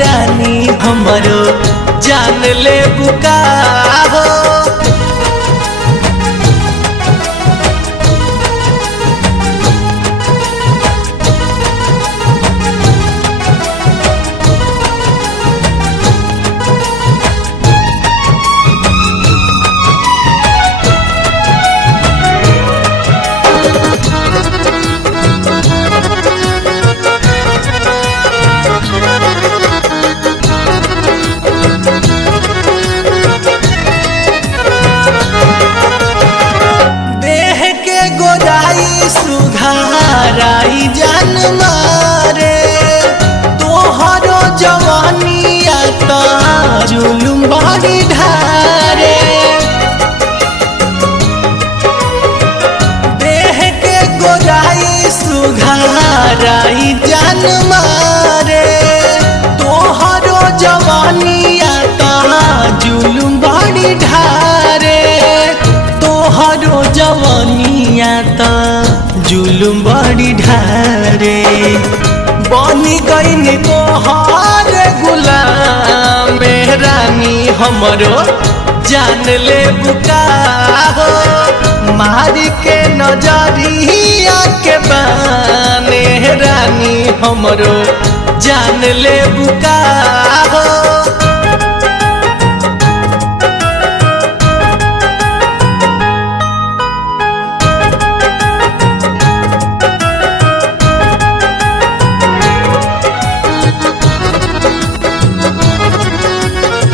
रानी हमरो जान ले बुका हो। सुघाराई जान मारे तोहरो जवानिया ता जुलुम बड़ी ढारे। देह के गोराई सुघाराई जान मारे तोहरो जवानिया ता जुलुम बड़ी ढारे। तोहरो जवानिया ता जुलुम बड़ी ढारे। बनी गईन तोहार गुलाम रानी हमरो जान ले बुका हो। मार के नजरिया के बाने रानी हमरो जान ले बुका हो।